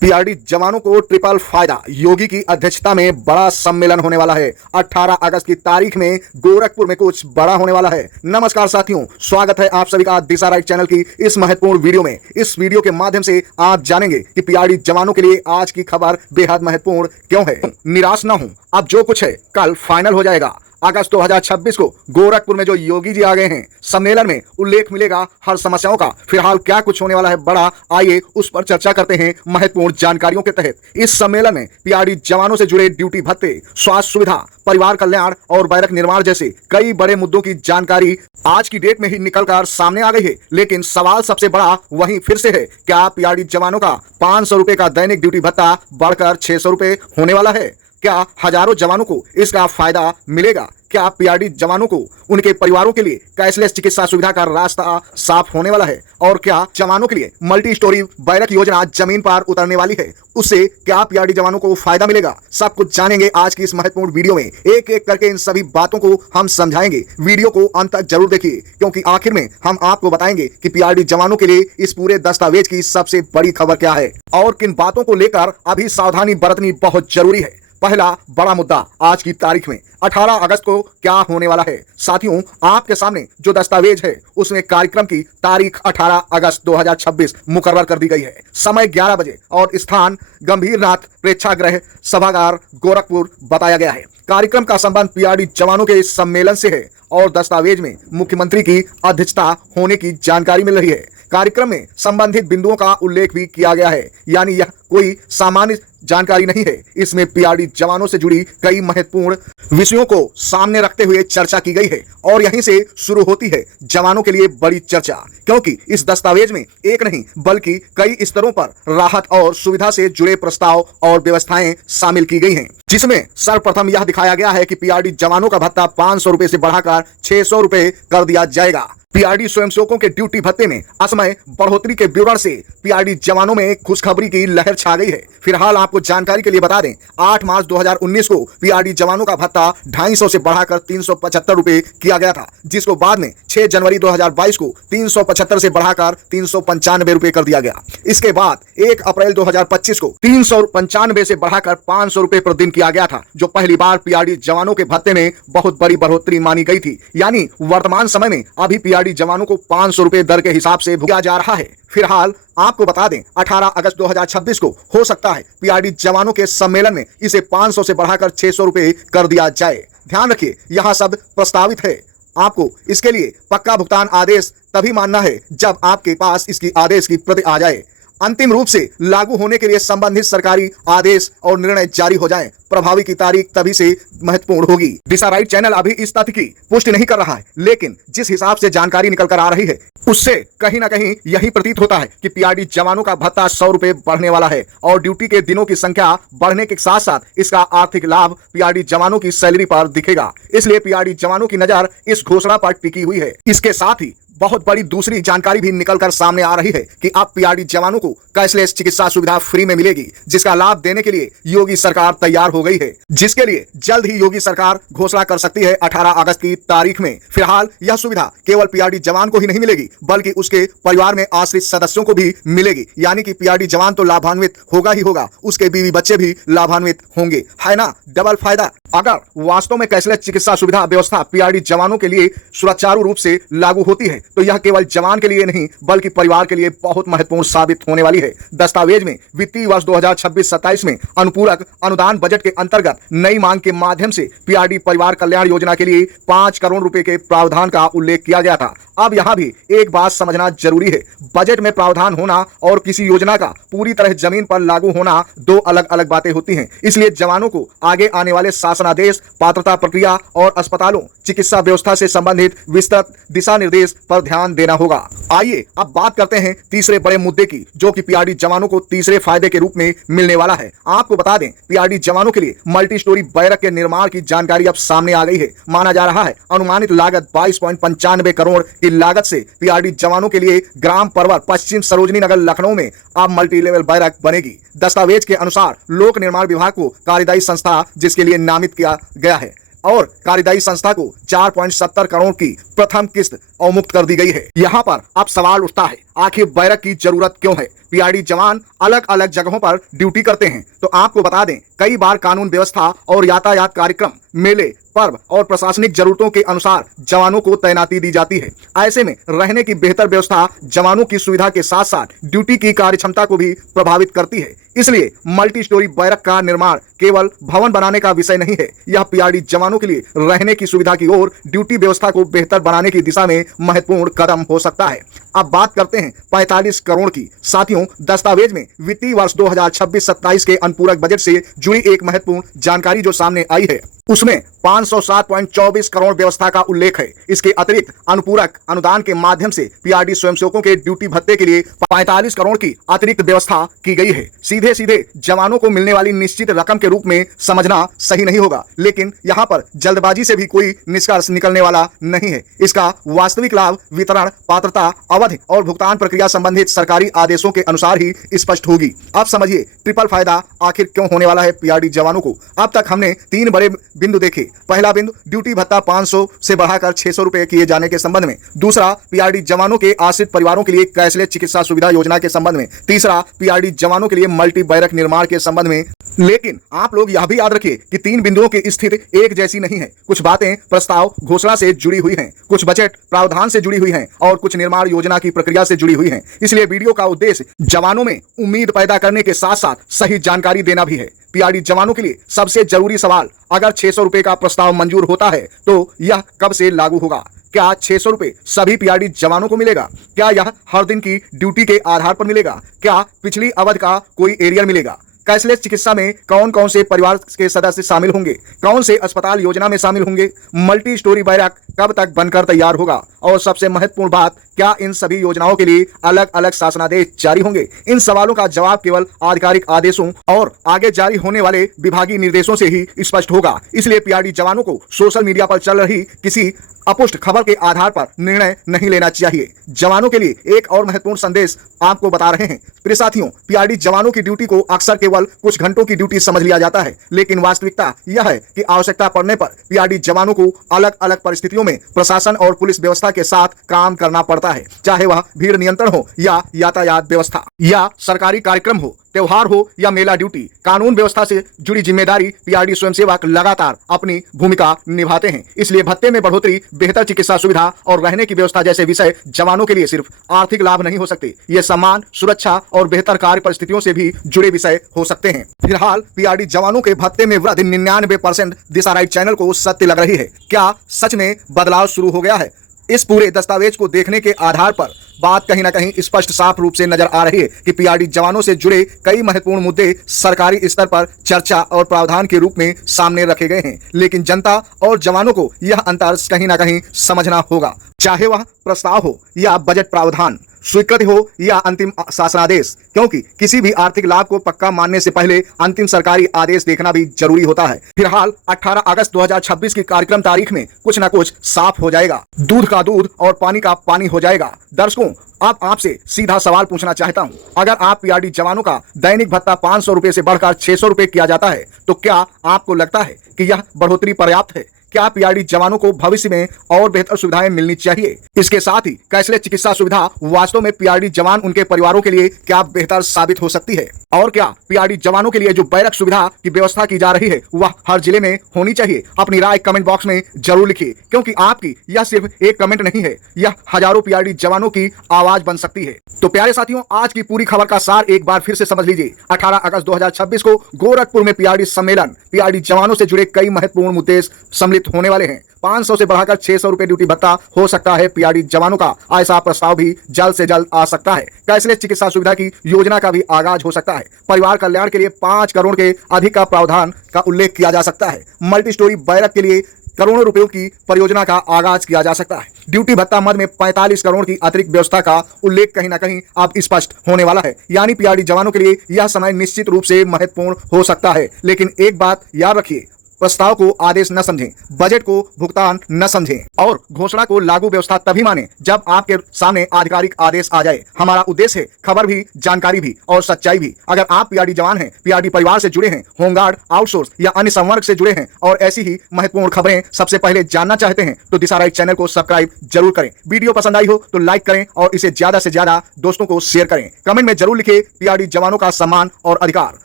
PRD जवानों को triple फायदा। योगी की अध्यक्षता में बड़ा सम्मेलन होने वाला है। 18 अगस्त की तारीख में गोरखपुर में कुछ बड़ा होने वाला है। नमस्कार साथियों, स्वागत है आप सभी का दिशा राइट चैनल की इस महत्वपूर्ण वीडियो में। इस वीडियो के माध्यम से आप जानेंगे कि पीआरडी जवानों के लिए आज की खबर बेहद महत्वपूर्ण क्यों है। निराश न हो, अब जो कुछ है कल फाइनल हो जाएगा। अगस्त 2026 को गोरखपुर में जो योगी जी आ गए हैं, सम्मेलन में उल्लेख मिलेगा हर समस्याओं का। फिलहाल क्या कुछ होने वाला है बड़ा, आइए उस पर चर्चा करते हैं महत्वपूर्ण जानकारियों के तहत। इस सम्मेलन में पीआरडी जवानों से जुड़े ड्यूटी भत्ते, स्वास्थ्य सुविधा, परिवार कल्याण और बैरक निर्माण जैसे कई बड़े मुद्दों की जानकारी आज की डेट में ही निकलकर सामने आ गई है। लेकिन सवाल सबसे बड़ा वहीं फिर से है, क्या पीआरडी जवानों का 500 रुपए का दैनिक ड्यूटी भत्ता बढ़कर 600 रुपए होने वाला है? क्या हजारों जवानों को इसका फायदा मिलेगा? क्या पीआरडी जवानों को उनके परिवारों के लिए कैशलेस चिकित्सा सुविधा का रास्ता साफ होने वाला है? और क्या जवानों के लिए मल्टी स्टोरी बैरक योजना जमीन पर उतरने वाली है? उससे क्या पीआरडी जवानों को फायदा मिलेगा? सब कुछ जानेंगे आज की इस महत्वपूर्ण वीडियो में। एक एक करके इन सभी बातों को हम समझाएंगे। वीडियो को अंत तक जरूर देखिए, क्योंकि आखिर में हम आपको बताएंगे कि पीआरडी जवानों के लिए इस पूरे दस्तावेज की सबसे बड़ी खबर क्या है और किन बातों को लेकर अभी सावधानी बरतनी बहुत जरूरी है। पहला बड़ा मुद्दा आज की तारीख में 18 अगस्त को क्या होने वाला है। साथियों, आपके सामने जो दस्तावेज है उसमें कार्यक्रम की तारीख 18 अगस्त 2026 मुकर्रर कर दी गई है। समय 11 बजे और स्थान गंभीरनाथ प्रेक्षागृह सभागार गोरखपुर बताया गया है। कार्यक्रम का संबंध पीआरडी जवानों के इस सम्मेलन से है और दस्तावेज में मुख्यमंत्री की अध्यक्षता होने की जानकारी मिल रही है। कार्यक्रम में संबंधित बिंदुओं का उल्लेख भी किया गया है, यानी यह कोई सामान्य जानकारी नहीं है। इसमें पीआरडी जवानों से जुड़ी कई महत्वपूर्ण विषयों को सामने रखते हुए चर्चा की गई है और यहीं से शुरू होती है जवानों के लिए बड़ी चर्चा, क्योंकि इस दस्तावेज में एक नहीं बल्कि कई स्तरों पर राहत और सुविधा से जुड़े प्रस्ताव और व्यवस्थाएं शामिल की गई हैं, जिसमें सर्वप्रथम यह दिखाया गया है कि पीआरडी जवानों का भत्ता 500 रुपए से बढ़ाकर 600 रुपए कर दिया जाएगा। पीआरडी स्वयंसेवकों के ड्यूटी भत्ते में असमय बढ़ोतरी के विवरण से पीआरडी जवानों में खुशखबरी की लहर छा गई है। फिलहाल आपको जानकारी के लिए बता दें, 8 मार्च 2019 को पीआरडी जवानों का भत्ता 250 से बढ़ाकर 375 रुपए किया गया था, जिसको बाद में 6 जनवरी 2022 को 375 से बढ़ाकर 395 रुपए कर दिया गया। इसके बाद 1 अप्रैल 2025 को 395 से बढ़ाकर 500 रुपए पर दिन किया गया था, जो पहली बार पीआरडी जवानों के भत्ते में बहुत बड़ी बढ़ोतरी मानी गई थी। यानी वर्तमान समय में अभी पीआरडी जवानों को 500 रुपए दर के हिसाब से भुगतान जा रहा है। फिलहाल आपको बता दें, 18 अगस्त 2026 को हो सकता है पीआरडी जवानों के सम्मेलन में इसे 500 से बढ़ाकर 600 रुपए कर दिया जाए। ध्यान रखिए, यहां शब्द प्रस्तावित है। आपको इसके लिए पक्का भुगतान आदेश तभी मानना है जब आपके पास इसकी आदेश की प्रति आ जाए। अंतिम रूप से लागू होने के लिए संबंधित सरकारी आदेश और निर्णय जारी हो जाएं। प्रभावी की तारीख तभी से महत्वपूर्ण होगी। दिशा राइट चैनल अभी इस तथ्य की पुष्टि नहीं कर रहा है, लेकिन जिस हिसाब से जानकारी निकल कर आ रही है उससे कहीं ना कहीं यही प्रतीत होता है कि पीआरडी जवानों का भत्ता 100 रुपए बढ़ने वाला है और ड्यूटी के दिनों की संख्या बढ़ने के साथ साथ इसका आर्थिक लाभ पीआरडी जवानों की सैलरी पर दिखेगा। इसलिए पीआरडी जवानों की नजर इस घोषणा पर टिकी हुई है। इसके साथ ही बहुत बड़ी दूसरी जानकारी भी निकलकर सामने आ रही है कि अब पीआरडी जवानों को कैशलेस चिकित्सा सुविधा फ्री में मिलेगी, जिसका लाभ देने के लिए योगी सरकार तैयार हो गई है, जिसके लिए जल्द ही योगी सरकार घोषणा कर सकती है 18 अगस्त की तारीख में। फिलहाल यह सुविधा केवल पीआरडी जवान को ही नहीं मिलेगी, बल्कि उसके परिवार में आश्रित सदस्यों को भी मिलेगी। यानी कि पीआरडी जवान तो लाभान्वित होगा ही होगा, उसके बीवी बच्चे भी लाभान्वित होंगे। है ना डबल फायदा। अगर वास्तव में कैशलेस चिकित्सा सुविधा व्यवस्था पीआरडी जवानों के लिए सुचारू रूप से लागू होती है तो यह केवल जवान के लिए नहीं बल्कि परिवार के लिए बहुत महत्वपूर्ण साबित होने वाली है। दस्तावेज में वित्तीय वर्ष 2026-27 में अनुपूरक अनुदान बजट के अंतर्गत नई मांग के माध्यम से पीआरडी परिवार कल्याण योजना के लिए 5 करोड़ रुपए के प्रावधान का उल्लेख किया गया था। अब यहाँ भी एक बात समझना जरूरी है, बजट में प्रावधान होना और किसी योजना का पूरी तरह जमीन पर लागू होना दो अलग अलग बातें होती हैं। इसलिए जवानों को आगे आने वाले शासनादेश, पात्रता प्रक्रिया और अस्पतालों चिकित्सा व्यवस्था से संबंधित विस्तृत दिशा निर्देश पर ध्यान देना होगा। आइए अब बात करते हैं तीसरे बड़े मुद्दे की, जो कि पीआरडी जवानों को तीसरे फायदे के रूप में मिलने वाला है। आपको बता दें, पीआरडी जवानों के लिए मल्टी स्टोरी बैरक के निर्माण की जानकारी अब सामने आ गई है। माना जा रहा है अनुमानित लागत 22.95 करोड़ की लागत से पीआरडी जवानों के लिए ग्राम परवर पश्चिम सरोजनी नगर लखनऊ में अब मल्टी लेवल बैरक बनेगी। दस्तावेज के अनुसार लोक निर्माण विभाग को कार्यदायी संस्था जिसके लिए नामित किया गया है और कार्यदायी संस्था को 4.70 करोड़ की प्रथम किस्त अवमुक्त कर दी गई है। यहाँ पर अब सवाल उठता है, आखिर बैरक की जरूरत क्यों है? पीआरडी जवान अलग अलग जगहों पर ड्यूटी करते हैं, तो आपको बता दें कई बार कानून व्यवस्था और यातायात कार्यक्रम, मेले, पर्व और प्रशासनिक जरूरतों के अनुसार जवानों को तैनाती दी जाती है। ऐसे में रहने की बेहतर व्यवस्था जवानों की सुविधा के साथ साथ ड्यूटी की कार्यक्षमता को भी प्रभावित करती है। इसलिए मल्टी स्टोरी बैरक का निर्माण केवल भवन बनाने का विषय नहीं है, यह पीआरडी जवानों के लिए रहने की सुविधा की ओर ड्यूटी व्यवस्था को बेहतर बनाने की दिशा में महत्वपूर्ण कदम हो सकता है। अब बात करते हैं 45 करोड़ की। साथियों, दस्तावेज में वित्तीय वर्ष 2026-27 के अनुपूरक बजट से जुड़ी एक महत्वपूर्ण जानकारी जो सामने आई है, उसमें 507.24 करोड़ व्यवस्था का उल्लेख है। इसके अतिरिक्त अनुपूरक अनुदान के माध्यम से पीआरडी स्वयंसेवकों के ड्यूटी भत्ते के लिए 45 करोड़ की अतिरिक्त व्यवस्था की गई है। सीधे सीधे जवानों को मिलने वाली निश्चित रकम के रूप में समझना सही नहीं होगा, लेकिन यहाँ पर जल्दबाजी से भी कोई निष्कर्ष निकलने वाला नहीं है। इसका वास्तविक लाभ वितरण, पात्रता, अवधि और भुगतान प्रक्रिया संबंधित सरकारी आदेशों के अनुसार ही स्पष्ट होगी। अब समझिए ट्रिपल फायदा आखिर क्यों होने वाला है पीआरडी जवानों को। अब तक हमने 3 बड़े बिंदु देखे। पहला बिंदु, ड्यूटी भत्ता 500 से बढ़ाकर 600 रुपए किए जाने के संबंध में। दूसरा, पीआरडी जवानों के आश्रित परिवारों के लिए कैशलेस चिकित्सा सुविधा योजना के संबंध में। तीसरा, पीआरडी जवानों के लिए मल्टी बैरक निर्माण के संबंध में। लेकिन आप लोग यह भी याद रखिए कि 3 बिंदुओं की स्थिति एक जैसी नहीं है। कुछ बातें प्रस्ताव घोषणा से जुड़ी हुई हैं, कुछ बजट प्रावधान से जुड़ी हुई हैं और कुछ निर्माण योजना की प्रक्रिया से जुड़ी हुई हैं। इसलिए वीडियो का उद्देश्य जवानों में उम्मीद पैदा करने के साथ साथ सही जानकारी देना भी है। पीआरडी जवानों के लिए सबसे जरूरी सवाल, अगर 600 रुपए का प्रस्ताव मंजूर होता है तो यह कब से लागू होगा? क्या 600 रुपए सभी पीआरडी जवानों को मिलेगा? क्या यह हर दिन की ड्यूटी के आधार पर मिलेगा? क्या पिछली अवधि का कोई एरियर मिलेगा? कैशलेस चिकित्सा में कौन कौन से परिवार के सदस्य शामिल होंगे? कौन से अस्पताल योजना में शामिल होंगे? मल्टी स्टोरी बैरक कब तक बनकर तैयार होगा? और सबसे महत्वपूर्ण बात, क्या इन सभी योजनाओं के लिए अलग अलग शासनादेश जारी होंगे? इन सवालों का जवाब केवल आधिकारिक आदेशों और आगे जारी होने वाले विभागीय निर्देशों से ही स्पष्ट होगा। इसलिए पीआरडी जवानों को सोशल मीडिया पर चल रही किसी अपुष्ट खबर के आधार पर निर्णय नहीं लेना चाहिए। जवानों के लिए एक और महत्वपूर्ण संदेश आपको बता रहे हैं। प्रिय साथियों, पीआरडी जवानों की ड्यूटी को अक्सर केवल कुछ घंटों की ड्यूटी समझ लिया जाता है, लेकिन वास्तविकता यह है कि आवश्यकता पड़ने पर पीआरडी जवानों को अलग अलग परिस्थितियों में प्रशासन और पुलिस व्यवस्था के साथ काम करना पड़ता है, चाहे वह भीड़ नियंत्रण हो या यातायात व्यवस्था या सरकारी कार्यक्रम हो, त्योहार हो या मेला ड्यूटी। कानून व्यवस्था से जुड़ी जिम्मेदारी पीआरडी स्वयंसेवक लगातार अपनी भूमिका निभाते हैं। इसलिए भत्ते में बढ़ोतरी, बेहतर चिकित्सा सुविधा और रहने की व्यवस्था जैसे विषय जवानों के लिए सिर्फ आर्थिक लाभ नहीं हो सकते, ये सम्मान, सुरक्षा और बेहतर कार्य परिस्थितियों से भी जुड़े विषय हो सकते हैं। फिलहाल पीआरडी जवानों के भत्ते में वृद्धि 99% दिशा राइट चैनल को सत्य लग रही है। क्या सच में बदलाव शुरू हो गया है? इस पूरे दस्तावेज को देखने के आधार पर बात कहीं ना कहीं स्पष्ट साफ रूप से नजर आ रही है कि पीआरडी जवानों से जुड़े कई महत्वपूर्ण मुद्दे सरकारी स्तर पर चर्चा और प्रावधान के रूप में सामने रखे गए हैं, लेकिन जनता और जवानों को यह अंतर कहीं ना कहीं समझना होगा। चाहे वह प्रस्ताव हो या बजट प्रावधान, स्वीकृति हो या अंतिम शासनादेश, क्योंकि किसी भी आर्थिक लाभ को पक्का मानने से पहले अंतिम सरकारी आदेश देखना भी जरूरी होता है। फिलहाल 18 अगस्त 2026 की कार्यक्रम तारीख में कुछ न कुछ साफ हो जाएगा, दूध का दूध और पानी का पानी हो जाएगा। दर्शकों, अब आपसे सीधा सवाल पूछना चाहता हूं, अगर आप पीआरडी जवानों का दैनिक भत्ता 500 रुपए से बढ़कर 600 रुपए किया जाता है, तो क्या आपको लगता है कि यह बढ़ोतरी पर्याप्त है? क्या पीआरडी जवानों को भविष्य में और बेहतर सुविधाएं मिलनी चाहिए? इसके साथ ही कैशलेस चिकित्सा सुविधा वास्तव में पीआरडी जवान उनके परिवारों के लिए क्या बेहतर साबित हो सकती है? और क्या पीआरडी जवानों के लिए जो बैरक सुविधा की व्यवस्था की जा रही है वह हर जिले में होनी चाहिए? अपनी राय कमेंट बॉक्स में जरूर लिखिए, क्योंकि आपकी यह सिर्फ एक कमेंट नहीं है, यह हजारों पीआरडी जवानों की आवाज बन सकती है। तो प्यारे साथियों, आज की पूरी खबर का सार एक बार फिर से समझ लीजिए। 18 अगस्त 2026 को गोरखपुर में पीआरडी सम्मेलन, पीआरडी जवानों से जुड़े कई महत्वपूर्ण मुद्दे सम्मिलित होने वाले हैं। 500 से बढ़ाकर 600 रुपए ड्यूटी भत्ता हो सकता है पीआरडी जवानों का, ऐसा प्रस्ताव भी जल्द से जल्द आ सकता है। कैशलेस चिकित्सा सुविधा की योजना का भी आगाज हो सकता है। परिवार कल्याण के लिए 5 करोड़ के अधिक का प्रावधान का उल्लेख किया जा सकता है। मल्टी स्टोरी बैरक के लिए करोड़ों रुपयों की परियोजना का आगाज किया जा सकता है। ड्यूटी भत्ता मद में 45 करोड़ की अतिरिक्त व्यवस्था का उल्लेख कहीं ना कहीं अब स्पष्ट होने वाला है। यानी पीआरडी जवानों के लिए यह समय निश्चित रूप से महत्वपूर्ण हो सकता है। लेकिन एक बात याद रखिए, प्रस्ताव को आदेश न समझें, बजट को भुगतान न समझें और घोषणा को लागू व्यवस्था तभी माने जब आपके सामने आधिकारिक आदेश आ जाए। हमारा उद्देश्य है खबर भी, जानकारी भी और सच्चाई भी। अगर आप पीआरडी जवान हैं, पीआरडी परिवार से जुड़े हैं, होमगार्ड, आउटसोर्स या अन्य संवर्ग से जुड़े हैं और ऐसी ही महत्वपूर्ण खबरें सबसे पहले जानना चाहते हैं तो दिशा राइट चैनल को सब्सक्राइब जरूर करें। वीडियो पसंद आई हो तो लाइक करें और इसे ज्यादा से ज्यादा दोस्तों को शेयर करें। कमेंट में जरूर लिखें, पीआरडी जवानों का सम्मान और अधिकार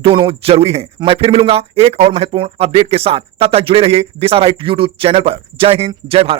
दोनों जरूरी हैं। मैं फिर मिलूंगा एक और महत्वपूर्ण अपडेट के साथ। तब तक जुड़े रहिए दिशा राइट यूट्यूब चैनल पर। जय हिंद, जय भारत।